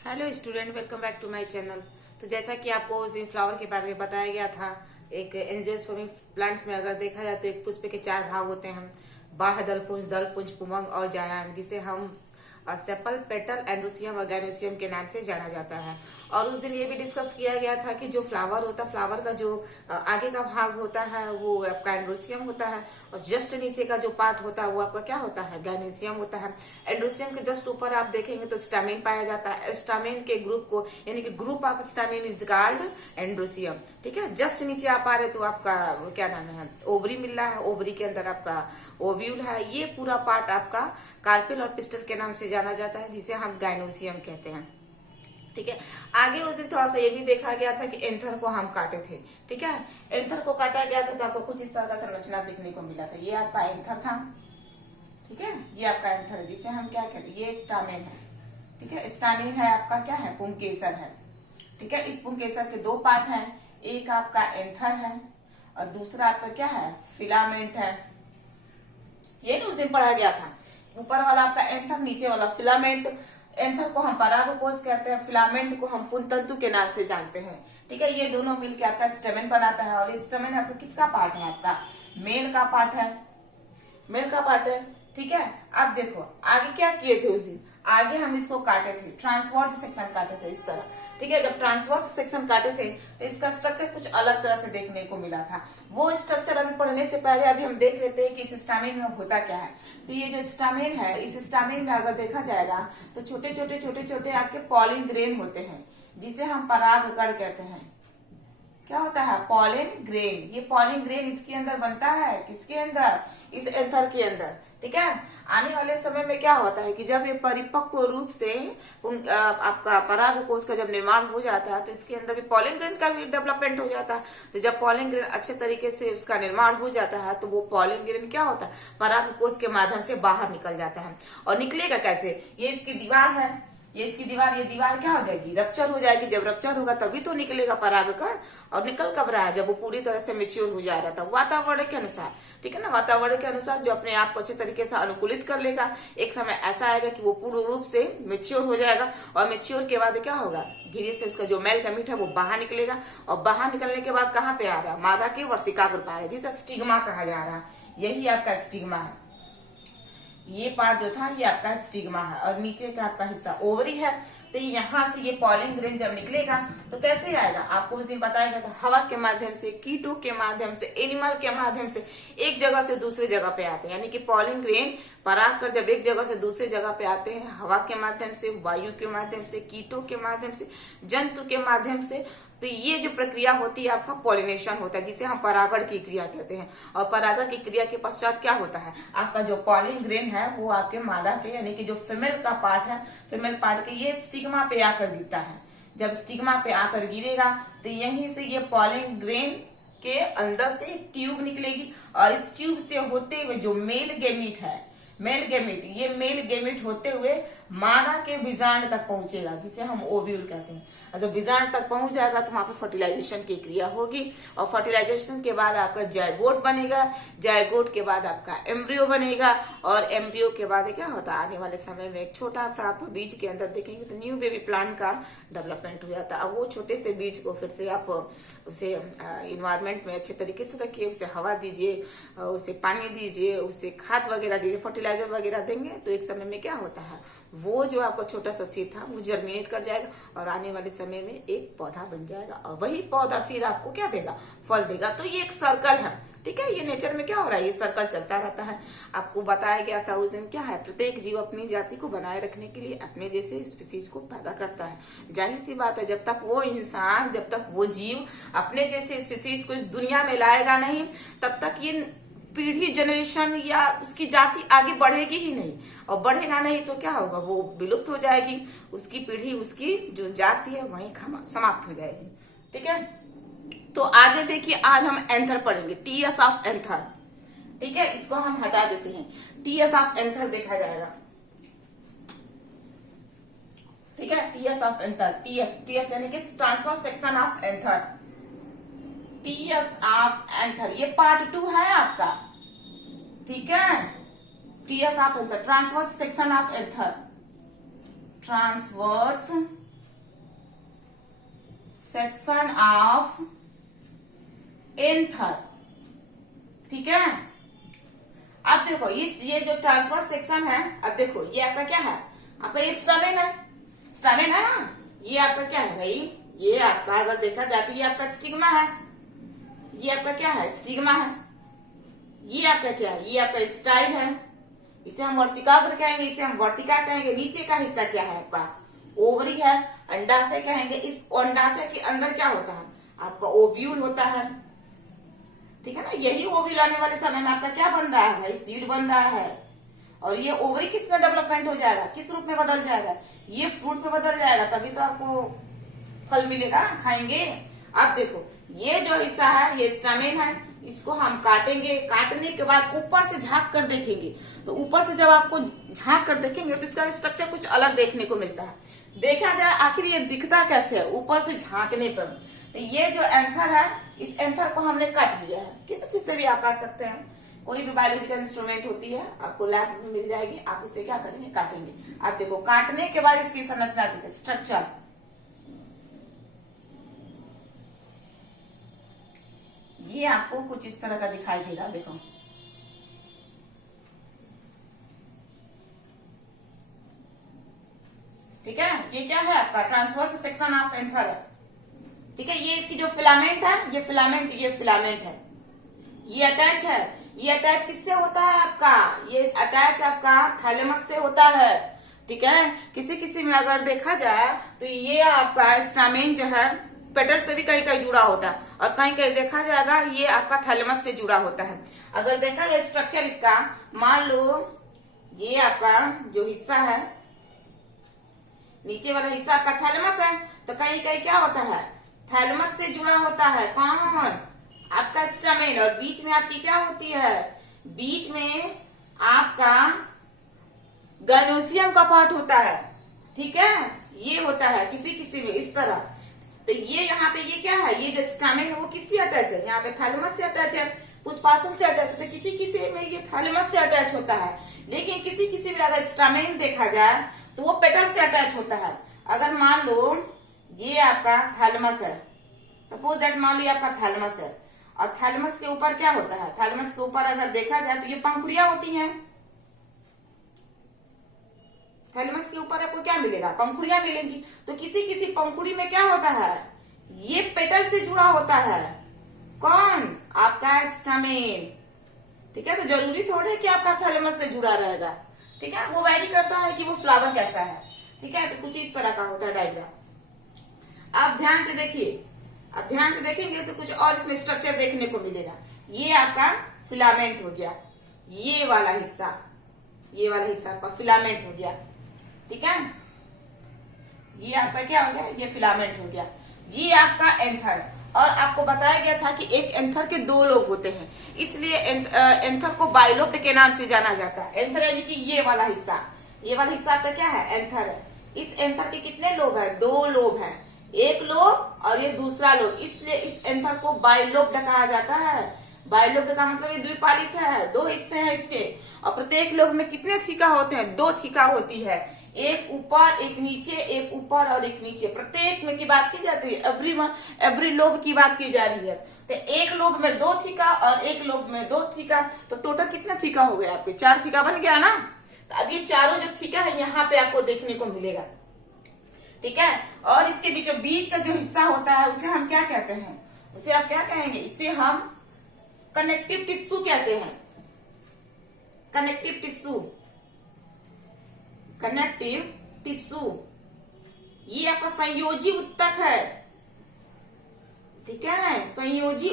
Hello student, welcome back to my channel. तो जैसा कि आपको उस दिन फ्लावर के बारे में बताया गया था, एक एंजियोस्पर्मिक प्लांट्स में अगर देखा जाए तो एक पुष्प के 4 भाग होते हैं, बाह्य दल पुंज, पुंबंग और जायांग, जिसे हम सेपल, पेटल, एंड्रोसियम और गैनोसियम के नाम से जाना जाता है। और उस दिन ये भी डिस्कस किया गया था कि जो फ्लावर होता है, फ्लावर का जो आगे का भाग होता है वो आपका एंड्रोसियम होता है, और जस्ट नीचे का जो पार्ट होता है वो आपका क्या होता है, गैनोसियम होता है। एंड्रोसियम के जस्ट ऊपर आप देखेंगे तो स्टामेन पाया जाता है। स्टामेन के ग्रुप को, यानी कि group of stamen is called androecium. ठीक है, जस्ट नीचे आप आ रहे तो आपका क्या नाम है, ओवरी मिल रहा है, ओवरी के अंदर आपका ओव्यूल है। ये पूरा पार्ट आपका कार्पेल और पिस्टल के नाम से जाना जाता है, जिसे हम गाइनोसियम कहते हैं। ठीक है, आगे उस दिन थोड़ा सा ये भी देखा गया था कि एंथर को हम काटे थे। ठीक है, एंथर को काटा गया था तो आपको कुछ इस तरह का संरचना देखने को मिला था। ये आपका एंथर था। ठीक है, ये आपका एंथर है, जिसे हम क्या कहते हैं, ये स्टामेन है। ठीक है, स्टामेन है आपका क्या है, पुंकेसर है। ठीक है, इस पुंकेसर के 2 पार्ट हैं, एक आपका एंथर है और दूसरा आपका क्या है, फिलामेंट है। ये उस दिन पढ़ा गया था, ऊपर वाला आपका एंथर, नीचे वाला फिलामेंट। एंथर को हम परागकोश कहते हैं, फिलामेंट को हम पुंतंतु के नाम से जानते हैं। ठीक है, ये दोनों मिलकर आपका स्टेमेन बनाता है, और स्टेमेन आपका किसका पार्ट है, आपका मेल का पार्ट है, मेल का पार्ट है। ठीक है, अब देखो आगे क्या किए थे उस दिन, आगे हम इसको काटे थे, ट्रांसवर्स सेक्शन काटे थे इस तरह। ठीक है, जब ट्रांसवर्स सेक्शन काटे थे तो इसका स्ट्रक्चर कुछ अलग तरह से देखने को मिला था। वो स्ट्रक्चर अभी पढ़ने से पहले अभी हम देख लेते हैं कि इस स्टामेन में होता क्या है। तो ये जो स्टामेन है, इस स्टामेन में अगर देखा जाएगा तो छोटे छोटे आपके पॉलिन ग्रेन होते हैं, जिसे हम परागकण कहते हैं। क्या होता है, पॉलिन ग्रेन। ये पॉलिन ग्रेन इसके अंदर बनता है, किसके अंदर, इस एंथर के अंदर। ठीक है, आने वाले समय में क्या होता है कि जब ये परिपक्व रूप से आपका परागकोश का जब निर्माण हो जाता है तो इसके अंदर भी पॉलिन ग्रेन का भी डेवलपमेंट हो जाता है। तो जब पॉलिन ग्रेन अच्छे तरीके से उसका निर्माण हो जाता है तो वो पॉलिन ग्रेन क्या होता है, परागकोश के माध्यम से बाहर निकल जाता है। और निकलेगा कैसे, ये इसकी दीवार है, ये इसकी दीवार, ये दीवार क्या हो जाएगी, रप्चर हो जाएगी। जब रप्चर होगा तभी तो निकलेगा परागकण। और निकल कब रहा है, जब वो पूरी तरह से मेच्योर हो जाएगा तब, वातावरण के अनुसार। ठीक है ना, वातावरण के अनुसार जो अपने आप को अच्छे तरीके से अनुकूलित कर लेगा। एक समय ऐसा आएगा कि वो पूर्ण रूप से मेच्योर हो जाएगा, और मेच्योर के बाद क्या होगा, धीरे से उसका जो मेल गमीट है वो बाहर निकलेगा। और बाहर निकलने के बाद कहाँ पे आ रहा है, मादा के वर्तिकाग्र पे आ रहा है, जिसे स्टिग्मा कहा जा रहा है। यही आपका स्टिग्मा है। ये पार्ट जो था ये आपका स्टिग्मा है, और नीचे का आपका हिस्सा ओवरी है। तो यहाँ से ये पॉलिन ग्रेन जब निकलेगा तो कैसे आएगा, आपको उस दिन बताया गया था, हवा के माध्यम से, कीटों के माध्यम से, एनिमल के माध्यम से एक जगह से दूसरे जगह पे आते हैं। यानी कि पॉलिन ग्रेन पराग जब एक जगह से दूसरे जगह पे आते हैं, हवा के माध्यम से, वायु के माध्यम से, कीटों के माध्यम से, जंतु के माध्यम से, तो ये जो प्रक्रिया होती है आपका पॉलिनेशन होता है, जिसे हम परागण की क्रिया कहते हैं। और परागण की क्रिया के पश्चात क्या होता है, आपका जो पॉलिन ग्रेन है वो आपके मादा के, यानी कि जो फीमेल का पार्ट है, फीमेल पार्ट के ये स्टिग्मा पे आकर गिरता है। जब स्टिग्मा पे आकर गिरेगा तो यहीं से ये पॉलिन ग्रेन के अंदर से ट्यूब निकलेगी, और इस ट्यूब से होते हुए जो मेल गेमिट है, मेल गेमिट, ये मेल गेमिट होते हुए मादा के बीजांड तक पहुंचेगा, जिसे हम ओव्यूल कहते हैं। और जब बीजांड तक पहुंच जाएगा तो वहां पे फर्टिलाइजेशन की क्रिया होगी, और फर्टिलाइजेशन के बाद आपका जायगोट बनेगा, जायगोट के बाद आपका एम्ब्रियो बनेगा, और एम्ब्रियो के बाद क्या होता है, आने वाले समय में एक छोटा सा आप बीज के अंदर देखेंगे तो न्यू बेबी प्लांट का डेवलपमेंट हो जाता है। अब वो छोटे से बीज को फिर से आप उसे इन्वायरमेंट में अच्छे तरीके से रखिए, उसे हवा दीजिए, उसे पानी दीजिए, उसे खाद वगैरह दीजिए, फर्टिलाइजर वगैरह देंगे तो एक समय में क्या होता है, वो जो आपका छोटा सा सीड था वो जर्मिनेट कर जाएगा, और आने वाले समय में एक पौधा बन जाएगा, और वही पौधा फिर आपको क्या देगा, फल देगा। तो ये एक सर्कल है। ठीक है, ये नेचर में क्या हो रहा है, ये सर्कल चलता रहता है। आपको बताया गया था उस दिन क्या है, प्रत्येक जीव अपनी जाति को बनाए रखने के लिए अपने जैसे स्पीसीज को पैदा करता है। जाहिर सी बात है, जब तक वो इंसान, जब तक वो जीव अपने जैसे स्पीसीज को इस दुनिया में लाएगा नहीं, तब तक ये पीढ़ी, जनरेशन या उसकी जाति आगे बढ़ेगी ही नहीं। और बढ़ेगा नहीं तो क्या होगा, वो विलुप्त हो जाएगी, उसकी पीढ़ी, उसकी जो जाति है वहीं समाप्त हो जाएगी। ठीक है, तो आगे देखिए, आज हम एंथर पढ़ेंगे, टीएस ऑफ एंथर। ठीक है, इसको हम हटा देते हैं, टीएस ऑफ एंथर देखा जाएगा। ठीक है, टीएस ऑफ एंथर, टीएस यानी कि transfer section of anther, TS of anther, ये पार्ट 2 है आपका। ठीक है, TS of anther, transverse section of anther, transverse section of anther. ठीक है, अब देखो ये जो ट्रांसवर्स सेक्शन है, अब देखो ये आपका क्या है, आपका ये स्टामेन है, स्टामेन है ना, ये आपका क्या है भाई, ये आपका अगर देखा जाए तो ये आपका स्टिग्मा है, ये आपका क्या है, स्टिग्मा है, ये आपका क्या है, ये आपका स्टाइल है, इसे हम वर्तिकाग्र कहेंगे, इसे हम वर्तिका कहेंगे। नीचे का हिस्सा क्या है आपका, ओवरी है, अंडाशय कहेंगे। इस अंडाशय के अंदर क्या होता है, आपका ओव्यूल होता है। ठीक है ना, यही ओव्यूल आने वाले समय में आपका क्या बन रहा है भाई, सीड बन रहा है। और ये ओवरी किस में डेवलपमेंट हो जाएगा, किस रूप में बदल जाएगा, ये फ्रूट में बदल जाएगा, तभी तो आपको फल मिलेगा, खाएंगे। अब देखो ये जो हिस्सा है ये स्टामेन है, इसको हम काटेंगे, काटने के बाद ऊपर से झांक कर देखेंगे, तो ऊपर से जब आपको झांक कर देखेंगे तो इसका स्ट्रक्चर कुछ अलग देखने को मिलता है। देखा जाए आखिर ये दिखता कैसे है ऊपर से झांकने पर। तो ये जो एंथर है, इस एंथर को हमने काट लिया है, किसी चीज से भी आप काट सकते हैं, कोई भी बायोलॉजिकल इंस्ट्रूमेंट होती है आपको लैब में मिल जाएगी, आप उससे क्या करेंगे, काटेंगे। आप देखो काटने के बाद इसकी संरचना देखिए, स्ट्रक्चर, ये आपको कुछ इस तरह का दिखाई देगा। देखो ठीक है, ये क्या है आपका ट्रांसवर्स सेक्शन ऑफ एंथर है। ठीक है, ये इसकी जो फिलामेंट है, ये फिलामेंट है, ये अटैच है, ये अटैच किससे होता है आपका, ये अटैच आपका थैलेमस से होता है। ठीक है, किसी किसी में अगर देखा जाए तो ये आपका स्टामेन जो है पेटल से भी कहीं कहीं जुड़ा होता है, और कहीं कहीं देखा जाएगा ये आपका थैलेमस से जुड़ा होता है। अगर देखा जाए स्ट्रक्चर इसका, मान लो ये आपका जो हिस्सा है, नीचे वाला हिस्सा आपका थैलेमस है, तो कहीं कहीं क्या होता है, थैलेमस से जुड़ा होता है कौन, आपका स्टामेन। और बीच में आपकी क्या होती है, बीच में आपका गाइनोसियम का पार्ट होता है। ठीक है, ये होता है किसी किसी में इस तरह। तो ये यहाँ पे ये क्या है, ये जो स्टामेन है वो किससे अटैच है, यहाँ पे थैलेमस से अटैच है, पुष्पासन से अटैच होता है, किसी किसी में ये थैलेमस से अटैच होता है, लेकिन किसी किसी में अगर स्टामेन देखा जाए तो वो पेटल से अटैच होता है। अगर मान लो ये आपका थैलेमस है, सपोज दैट मान लो ये आपका थैलेमस है, और थैलेमस के ऊपर क्या होता है, थैलेमस के ऊपर अगर देखा जाए तो ये पंखुड़ियां होती हैं, थैलेमस के ऊपर आपको क्या मिलेगा, पंखुड़ियां मिलेंगी। तो किसी किसी पंखुड़ी में क्या होता है, ये पेटल से जुड़ा होता है कौन, आपका स्टामेन। ठीक है, तो जरूरी थोड़े कि आपका थैलेमस से जुड़ा रहेगा। ठीक है, वो वैरी करता है कि वो फ्लावर कैसा है। ठीक है, तो कुछ इस तरह का होता है डायग्राम। आप ध्यान से देखिए, आप ध्यान से देखेंगे तो कुछ और इसमें स्ट्रक्चर देखने को मिलेगा। ये आपका फिलामेंट हो गया, ये वाला हिस्सा आपका फिलामेंट हो गया। ठीक है, ये आपका क्या हो गया, ये फिलामेंट हो गया, ये आपका एंथर। और आपको बताया गया था कि एक एंथर के दो लोब होते हैं, इसलिए एंथर को बाइलोब्ड के नाम से जाना जाता है। एंथर यानी कि ये वाला हिस्सा आपका क्या है, एंथर है। इस एंथर के कितने लोब है, दो लोब है, एक लोब और ये दूसरा लोब, इसलिए इस एंथर को बाइलोब्ड कहा जाता है। बाइलोब्ड का मतलब ये द्विपालित है, दो हिस्से हैं इसके, और प्रत्येक लोब में कितने थीका होते हैं, दो थीका होती है, एक ऊपर एक नीचे, एक ऊपर और एक नीचे, प्रत्येक में की बात की जाती है, एवरी लोब की बात की जा रही है। तो एक लोब में दो थीका और एक लोब में दो थीका, तो टोटल कितना थीका हो गया आपके, चार थीका बन गया ना। तो अब ये चारों जो थीका है यहाँ पे आपको देखने को मिलेगा। ठीक है, और इसके बीच का जो हिस्सा होता है उसे हम क्या कहते हैं, उसे आप क्या कहेंगे, इसे हम कनेक्टिव टिश्यू कहते हैं। कनेक्टिव टिश्यू ये आपका संयोजी उत्तक है। ठीक है, संयोजी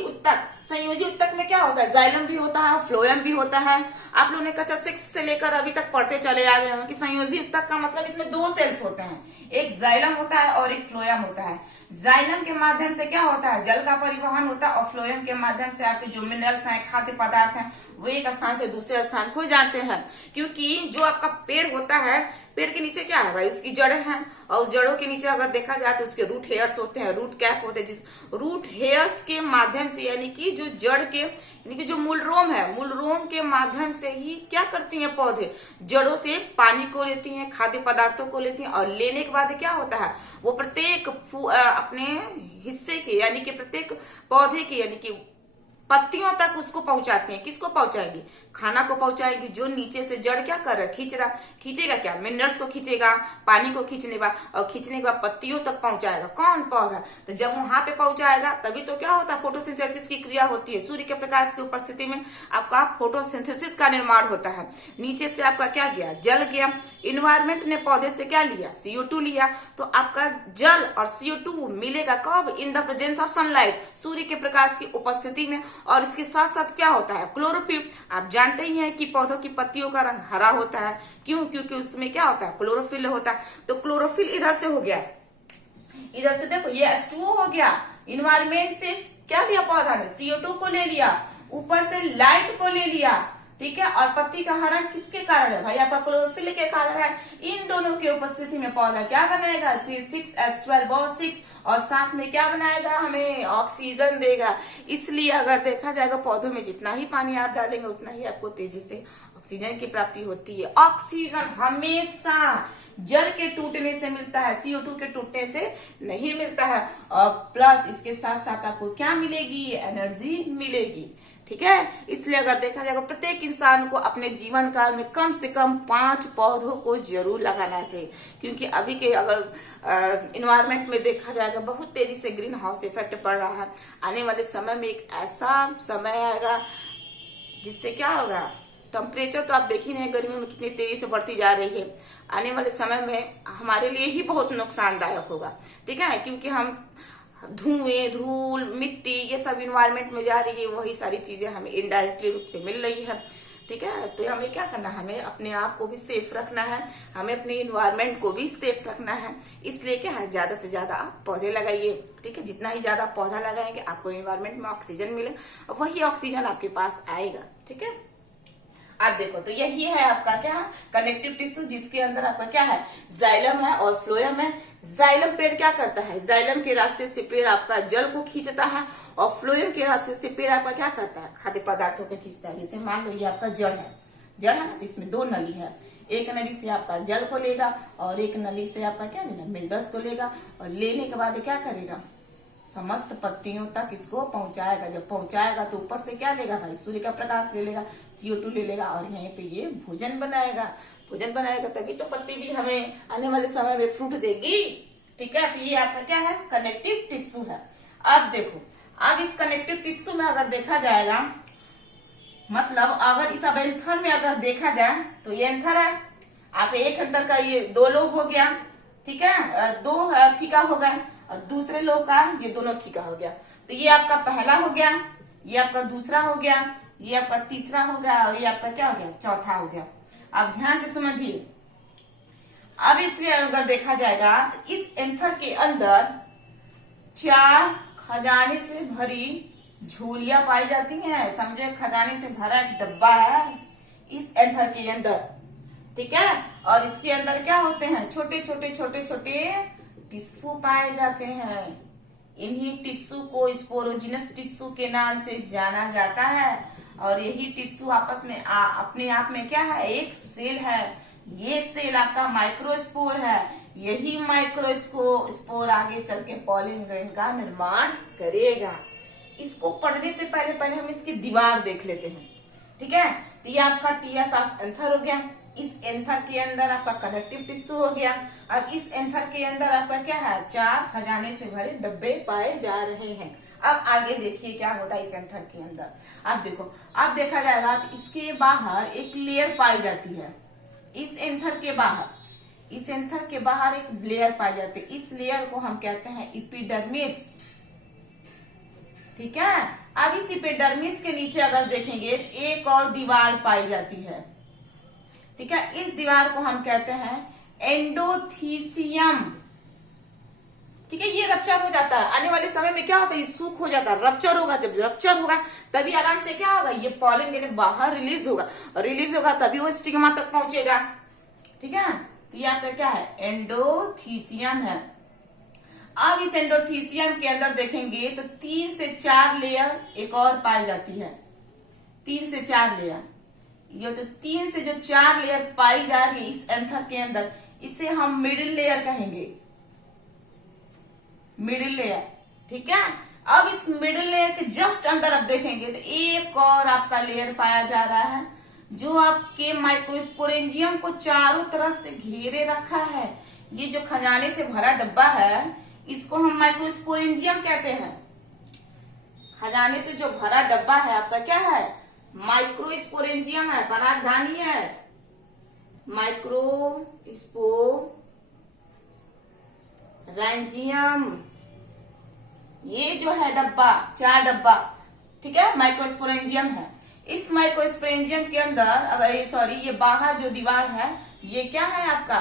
उत्तक में क्या होता है, जाइलम भी होता है, फ्लोएम भी होता है। आप लोगों ने कक्षा 6 से लेकर अभी तक पढ़ते चले आ गए हैं कि संयोजी उत्तक का मतलब इसमें दो सेल्स होते हैं, एक जाइलम होता है और एक फ्लोएम होता है। जाइलम के माध्यम से क्या होता है, जल का परिवहन होता है, और फ्लोएम के माध्यम से आपके जो मिनरल्स हैं, खाद्य पदार्थ हैं, वो एक स्थान से दूसरे स्थान को जाते हैं। क्योंकि जो आपका पेड़ होता है, पेड़ के नीचे क्या है भाई, उसकी जड़ें हैं, और उस जड़ों के नीचे अगर देखा जाए तो उसके रूट हेयर्स होते हैं, रूट कैप होते हैं, जिस रूट हेयर्स के माध्यम से, यानी कि जो जड़ के, यानी कि जो मूल रोम है, मूल रोम के माध्यम से ही क्या करती हैं पौधे, जड़ों से पानी को लेती हैं, खाद्य पदार्थों को लेती हैं, और लेने के बाद क्या होता है, वो प्रत्येक अपने हिस्से के यानी कि प्रत्येक पौधे के यानी कि पत्तियों तक उसको पहुंचाते हैं। किसको पहुंचाएगी? खाना को पहुंचाएगी। जो नीचे से जड़ क्या कर रहा है? खींच रहा। खींचेगा क्या? मिनरल्स को खींचेगा, पानी को खींचने का, और खींचने के बाद पत्तियों तक पहुंचाएगा। कौन? पौधा। तो जब वहां पे पहुंचाएगा तभी तो क्या होता है? फोटोसिंथेसिस की क्रिया होती है। सूर्य के प्रकाश की उपस्थिति में आपका फोटोसिंथेसिस का निर्माण होता है। नीचे से आपका क्या गया? जल गया। इन्वायरमेंट ने पौधे से क्या लिया? CO2 लिया। तो आपका जल और CO2 मिलेगा कब? In the presence of sunlight, सूर्य के प्रकाश की उपस्थिति में। और इसके साथ साथ क्या होता है? क्लोरोफिल। आप जानते ही हैं कि पौधों की पत्तियों का रंग हरा होता है। क्यों? क्योंकि उसमें क्या होता है? क्लोरोफिल होता है। तो क्लोरोफिल इधर से हो गया, इधर से देखो ये H2O हो गया। इन्वायरमेंट से क्या लिया पौधा ने? CO2 को ले लिया, ऊपर से लाइट को ले लिया, ठीक है। और पत्ती का हरण किसके कारण है? भाई आपका क्लोरोफिल के कारण है। इन दोनों की उपस्थिति में पौधा क्या बनाएगा? C6H12O6, और साथ में क्या बनाएगा? हमें ऑक्सीजन देगा। इसलिए अगर देखा जाएगा पौधों में जितना ही पानी आप डालेंगे उतना ही आपको तेजी से ऑक्सीजन की प्राप्ति होती है। ऑक्सीजन हमेशा जल के टूटने से मिलता है, CO2 के टूटने से नहीं मिलता है। और प्लस इसके साथ साथ आपको क्या मिलेगी? एनर्जी मिलेगी, ठीक है। इसलिए अगर देखा जाएगा प्रत्येक इंसान को अपने जीवन काल में कम से कम 5 पौधों को जरूर लगाना चाहिए। क्योंकि अभी के अगर इन्वायरमेंट में देखा जाएगा बहुत तेजी से ग्रीन हाउस इफेक्ट पड़ रहा है। आने वाले समय में एक ऐसा समय आएगा जिससे क्या होगा? टेम्परेचर तो आप देख ही नहीं गर्मी में कितनी तेजी से बढ़ती जा रही है। आने वाले समय में हमारे लिए ही बहुत नुकसानदायक होगा, ठीक है। क्योंकि हम धुएं, धूल, मिट्टी ये सब इन्वायरमेंट में जा रही है, वही सारी चीजें हमें इनडायरेक्टली रूप से मिल रही है, ठीक है। तो हमें क्या करना है? हमें अपने आप को भी सेफ रखना है, हमें अपने इन्वायरमेंट को भी सेफ रखना है। इसलिए क्या है? ज्यादा से ज्यादा आप पौधे लगाइए, ठीक है। जितना ही ज्यादा पौधा लगाएंगे आपको इन्वायरमेंट में ऑक्सीजन मिले, वही ऑक्सीजन आपके पास आएगा, ठीक है। आप देखो तो यही है आपका क्या? कनेक्टिव टिश्यू, जिसके अंदर आपका क्या है? जाइलम है और फ्लोएम है। जाइलम पेड़ क्या करता है? जाइलम के रास्ते से पेड़ आपका जल को खींचता है, और फ्लोएम के रास्ते से पेड़ आपका क्या करता है? खाद्य पदार्थों को खींचता है। जैसे मान लो ये आपका जड़ है, जड़ है ना, इसमें 2 नली है। एक नली से आपका जल को लेगा और एक नली से आपका क्या लेगा? मिनरल्स को लेगा, और लेने के बाद क्या करेगा? समस्त पत्तियों तक इसको पहुंचाएगा। जब पहुंचाएगा तो ऊपर से क्या लेगा भाई? सूर्य का प्रकाश ले लेगा, CO2 ले लेगा, और यहीं पे ये भोजन बनाएगा। भोजन बनाएगा तभी तो पत्ती भी हमें आने वाले समय में फ्रूट देगी, ठीक है। तो ये आपका क्या है? कनेक्टिव टिश्यू है। अब देखो, अब इस कनेक्टिव टिश्यू में अगर देखा जाएगा, मतलब अगर इस अब एंथर में अगर देखा जाए तो ये एंथर है। आप एक एंथर का ये 2 लोब हो गया, ठीक है, 2 थीका हो गए, और दूसरे लोग का ये दोनों थीका हो गया। तो ये आपका पहला हो गया, ये आपका दूसरा हो गया, ये आपका तीसरा हो गया, और ये आपका क्या हो गया? चौथा हो गया। अब ध्यान से समझिए। अब इसमें अगर देखा जाएगा तो इस एंथर के अंदर 4 खजाने से भरी झोलियां पाई जाती हैं। समझे, खजाने से भरा एक डब्बा है इस एंथर के अंदर, ठीक है। और इसके अंदर क्या होते हैं? छोटे छोटे छोटे छोटे टिश्यू पाए जाते हैं। इन्हीं टिश्यू को स्पोरोजिनस टिश्यू के नाम से जाना जाता है। और यही टिश्यू आपस में अपने आप में क्या है? एक सेल है। ये सेल आपका माइक्रोस्पोर है। यही माइक्रोस्पोर आगे चल के पॉलिन ग्रेन का निर्माण करेगा। इसको पढ़ने से पहले हम इसकी दीवार देख लेते हैं, ठीक है। तो ये आपका टीएस ऑफ एंथर हो गया। इस एंथर के अंदर आपका कनेक्टिव टिश्यू हो गया। अब इस एंथर के अंदर आपका क्या है? 4 खजाने से भरे डब्बे पाए जा रहे हैं। अब आगे देखिए क्या होता है इस एंथर के अंदर। अब देखो, अब देखा जाएगा तो इसके बाहर एक लेयर पाई जाती है। इस एंथर के बाहर एक लेयर पाई जाती है। इस लेयर को हम कहते हैं एपिडर्मिस, ठीक है। अब इस एपिडर्मिस के नीचे अगर देखेंगे तो एक और दीवार पाई जाती है, ठीक है। इस दीवार को हम कहते हैं एंडोथीसियम, ठीक है। ये रप्चर हो जाता है। आने वाले समय में क्या होता है? ये सूख हो जाता है, रप्चर होगा। जब रप्चर होगा तभी आराम से क्या होगा? ये पॉलन ग्रेन बाहर रिलीज होगा तभी वो स्टिग्मा तक पहुंचेगा, ठीक है। तो ये आपका क्या है? एंडोथीसियम है। अब इस एंडोथीसियम के अंदर देखेंगे तो 3 से 4 लेयर एक और पाई जाती है। 3 से 4 लेयर, ये तो 3 से जो 4 लेयर पाई जा रही है इस एंथर के अंदर, इसे हम मिडिल लेयर कहेंगे। Middle layer. ठीक है, अब इस मिडिल लेयर के जस्ट अंदर आप देखेंगे तो एक और आपका लेयर पाया जा रहा है जो आपके माइक्रोस्पोरेंजियम को चारों तरफ से घेरे रखा है। ये जो खजाने से भरा डब्बा है इसको हम माइक्रोस्पोरेंजियम कहते हैं। खजाने से जो भरा डब्बा है आपका क्या है, माइक्रोस्पोरेंजियम है, परागधानी है, माइक्रोस्पोरेंजियम। ये जो है डब्बा, चार डब्बा, ठीक है, माइक्रोस्पोरेंजियम है। इस माइक्रोस्पोरेंजियम के अंदर अगर ये बाहर जो दीवार है ये क्या है आपका,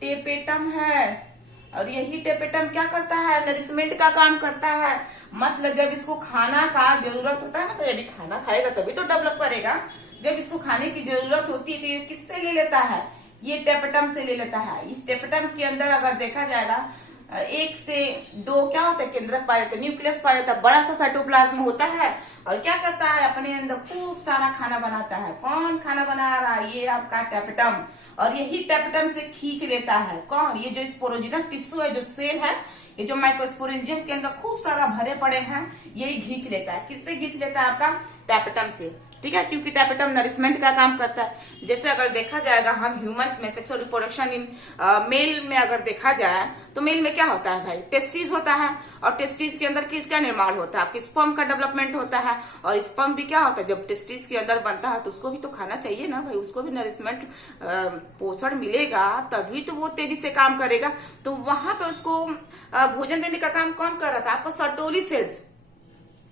टेपेटम है। और यही टेपेटम क्या करता है, नरिशमेंट का काम करता है। मतलब जब इसको खाना का जरूरत होता है ना, तो जब खाना खाएगा तभी तो डेवलप करेगा। जब इसको खाने की जरूरत होती है तो ये किससे ले लेता है, ये टेपेटम से ले लेता है। इस टेपेटम के अंदर अगर देखा जाएगा 1 से 2 क्या होता है, केंद्रक पाया जाता है, न्यूक्लियस पाया जाता है, बड़ा सा साइटोप्लाज्म होता है। और क्या करता है, अपने अंदर खूब सारा खाना बनाता है। कौन खाना बना रहा है, ये आपका टेपेटम। और यही टेपेटम से खींच लेता है कौन, ये जो स्पोरोजिनस टिश्यू है, जो सेल है, ये जो माइक्रोस्पोरेंजियम के अंदर खूब सारा भरे पड़े हैं, यही खींच लेता है। किससे खींच लेता है, आपका टेपेटम से। ठीक है, क्योंकि टेपेटम नरिशमेंट का काम करता है। जैसे अगर देखा जाएगा हम ह्यूमंस में सेक्सुअल रिप्रोडक्शन इन मेल में अगर देखा जाए तो मेल में क्या होता है भाई, टेस्टिस होता है। और टेस्टिस के अंदर किसका निर्माण होता है, आपके स्पर्म का डेवलपमेंट होता है। और स्पर्म भी क्या होता है, जब टेस्टिस के अंदर बनता है तो उसको भी तो खाना चाहिए ना भाई, उसको भी नरिशमेंट पोषण मिलेगा तभी तो वो तेजी से काम करेगा। तो वहां पे उसको भोजन देने का काम कौन कर रहा था, आपका सर्टोली सेल्स।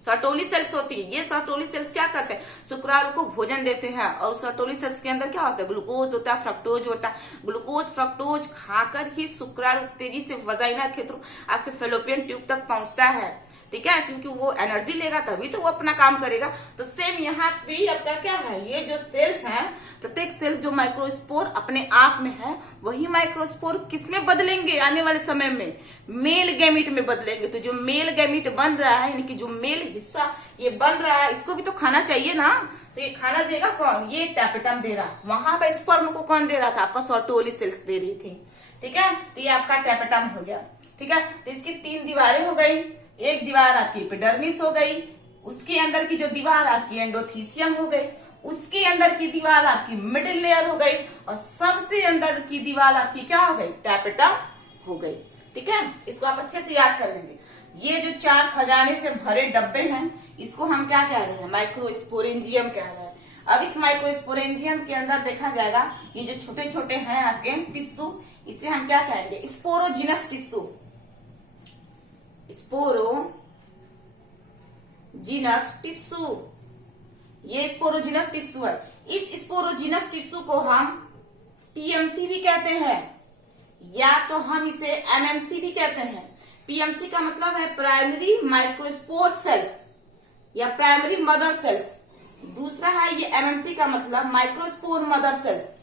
सर्टोली सेल्स होती है, ये सर्टोली सेल्स क्या करते हैं, शुक्राणु को भोजन देते हैं। और सर्टोली सेल्स के अंदर क्या होता है, ग्लूकोज होता है, फ्रक्टोज होता है। ग्लूकोज फ्रक्टोज खाकर ही शुक्राणु तेजी से वजाइना के थ्रू आपके फेलोपियन ट्यूब तक पहुंचता है। ठीक है, क्योंकि वो एनर्जी लेगा तभी तो वो अपना काम करेगा। तो सेम यहाँ भी आपका क्या है, ये जो सेल्स हैं, प्रत्येक सेल जो माइक्रोस्पोर अपने आप में है, वही माइक्रोस्पोर किसमें बदलेंगे आने वाले समय में, मेल गैमीट में बदलेंगे। तो जो मेल गैमीट बन रहा है, यानी कि जो मेल हिस्सा ये बन रहा है, इसको भी तो खाना चाहिए ना। तो ये खाना देगा कौन, ये टेपेटम दे रहा। वहां पर स्पर्म को कौन दे रहा था, आपका सर्टोली सेल्स दे रही थी। ठीक है, तो ये आपका टेपेटम हो गया। ठीक है, तो इसकी 3 दीवारें हो गई। एक दीवार आपकी एपिडर्मिस हो गई, उसके अंदर की जो दीवार आपकी एंडोथीसियम हो गई, उसके अंदर की दीवार आपकी मिडिल लेयर हो गई, और सबसे अंदर की दीवार आपकी क्या हो गई, टेपेटम हो गई। ठीक है, इसको आप अच्छे से याद कर लेंगे। ये जो 4 खजाने से भरे डब्बे हैं, इसको हम क्या कह रहे हैं, माइक्रोस्पोरेंजियम कह रहे हैं। अब इस माइक्रोस्पोरेंजियम के अंदर देखा जाएगा ये जो छोटे छोटे हैं आपके टिश्यू, इसे हम क्या कहेंगे, स्पोरोजिनस टिश्यू। स्पोरोजिनस टिश्यू, ये स्पोरोजिनस टिश्यू है। इस स्पोरोजिनस टिश्यू को हम पीएमसी भी कहते हैं, या तो हम इसे एमएमसी भी कहते हैं। पीएमसी का मतलब है प्राइमरी माइक्रोस्पोर सेल्स या प्राइमरी मदर सेल्स। दूसरा है ये एमएमसी का मतलब माइक्रोस्पोर मदर सेल्स।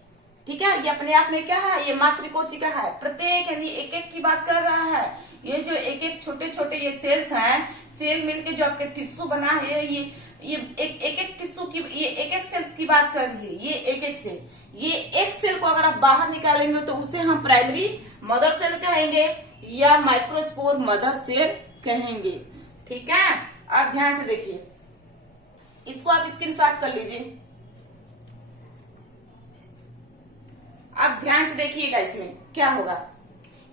ठीक है, ये अपने आप में क्या है, ये मातृकोशिका है। प्रत्येक यानी एक एक की बात कर रहा है। ये जो एक एक छोटे छोटे ये सेल्स हैं, सेल मिलके जो आपके टिश्यू बना है, ये एक एक टिश्यू की, ये एक एक सेल्स की बात कर रही है। ये एक एक सेल, ये एक सेल को अगर आप बाहर निकालेंगे तो उसे हम प्राइमरी मदर सेल कहेंगे या माइक्रोस्पोर मदर सेल कहेंगे। ठीक है, अब ध्यान से देखिए, इसको आप स्क्रीनशॉट कर लीजिए। अब ध्यान से देखिएगा, इसमें क्या होगा,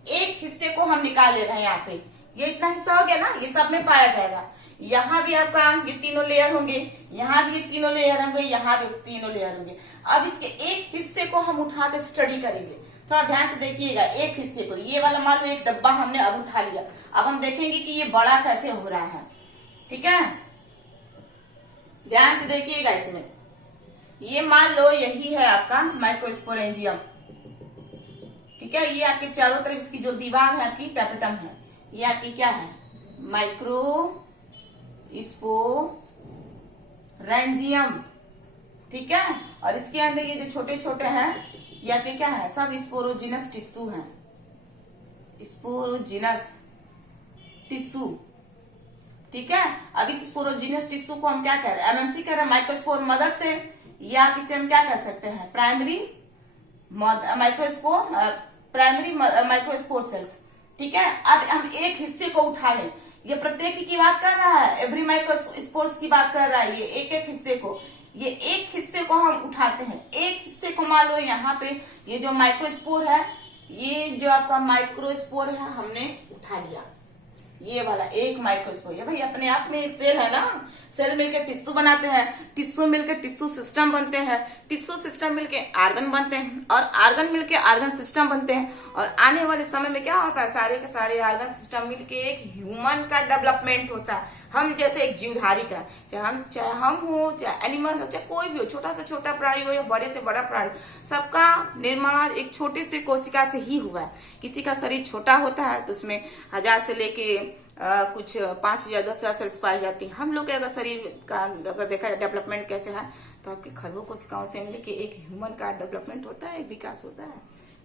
एक हिस्से को हम निकाल ले रहे हैं। यहाँ पे ये इतना हिस्सा हो गया ना, ये सब में पाया जाएगा। यहाँ भी आपका ये तीनों लेयर होंगे, यहाँ भी ये तीनों लेयर होंगे, यहाँ भी तीनों लेयर होंगे। अब इसके एक हिस्से को हम उठा के स्टडी करेंगे। थोड़ा ध्यान से देखिएगा, एक हिस्से को, ये वाला मान लो एक डब्बा हमने अब उठा लिया। अब हम देखेंगे कि ये बड़ा कैसे हो रहा है। ठीक है, ध्यान से देखिएगा। इसमें ये मान लो यही है आपका माइक्रोस्पोरेंजियम। ठीक है, ये आपके चारों तरफ इसकी जो दीवार है आपकी टेपेटम है। ये आपकी क्या है, माइक्रोस्पोरेंजियम। ठीक है, और इसके अंदर ये जो छोटे छोटे हैं, ये आपके क्या है, सब स्पोरोजिनस टिश्यू हैं। Sporogenous tissue. ठीक है, अब इस स्पोरोजिनस टिश्यू को हम क्या कह रहे हैं, एमएमसी कह रहे हैं, माइक्रोस्पोर मदर से, या आप इसे हम क्या कह सकते हैं, प्राइमरी माइक्रोस्पोर सेल्स। ठीक है, अब हम एक हिस्से को उठा लें। ये प्रत्येक की बात कर रहा है, एवरी माइक्रोस्पोर्स की बात कर रहा है। ये एक एक हिस्से को, ये एक हिस्से को हम उठाते हैं। एक हिस्से को मान लो यहाँ पे ये जो माइक्रोस्पोर है, ये जो आपका माइक्रोस्पोर है हमने उठा लिया। ये वाला एक माइक्रोस्पोर, ये भाई अपने आप में सेल है ना, सेल मिलकर टिश्यू बनाते हैं, टिश्यू मिलकर टिश्यू सिस्टम बनते हैं, टिश्यू सिस्टम मिलकर आर्गन बनते हैं, और आर्गन मिलकर आर्गन सिस्टम बनते हैं। और आने वाले समय में क्या होता है, सारे के सारे आर्गन सिस्टम मिलकर एक ह्यूमन का डेवलपमेंट होता है। हम जैसे एक जीवधारी का, चाहे हम हो, चाहे एनिमल हो, चाहे कोई भी हो, छोटा से छोटा प्राणी हो या बड़े से बड़ा प्राणी, सबका निर्माण एक छोटी सी कोशिका से ही हुआ है। किसी का शरीर छोटा होता है तो उसमें 1000 से लेके कुछ 5000 10,000 सेल्स पाई जाती है। हम लोग के अगर शरीर का अगर देखा जाए डेवलपमेंट कैसे है, तो आपके खरबों कोशिकाओं से मिलकर एक ह्यूमन का डेवलपमेंट होता है, एक विकास होता है।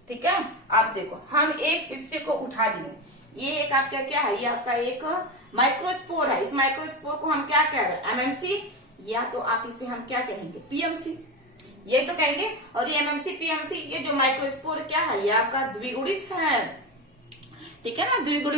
ठीक है, आप देखो हम एक हिस्से को उठा लिए। ये एक आपका क्या है, ये आपका एक माइक्रोस्पोर है। इस माइक्रोस्पोर को हम क्या कह रहे हैं, एमएमसी, या तो आप इसे हम क्या कहेंगे, पीएमसी, ये तो कहेंगे। और ये एमएमसी पीएमसी, ये जो माइक्रोस्पोर क्या है, ये आपका द्विगुणित है। ठीक है ना, द्विगुणित